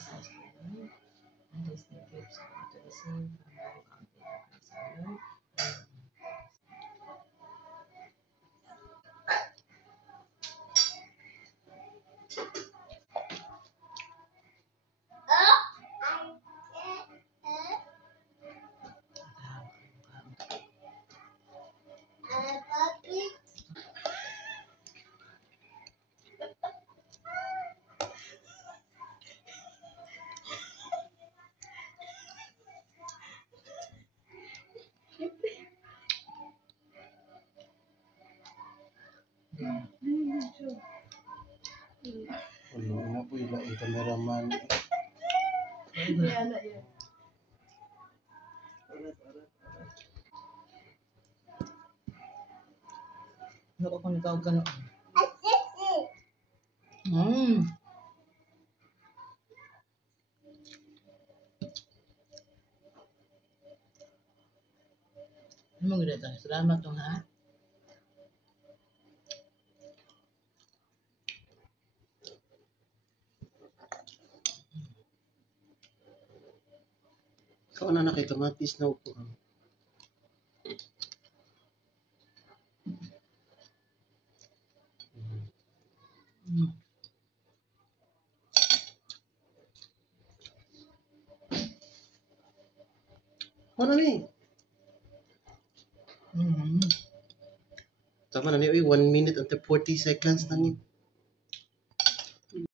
exercise plan and listening tips on what to receive from Bible Camping Counselor. Ano na po yung cameraman. Ano ko kung ikaw gano'n? Ano mo gano'n? Salamat nung ha? Ikaw na nakikamatis na upo. Ano ni? Tama na ni, 1 minute and 40 seconds na ni.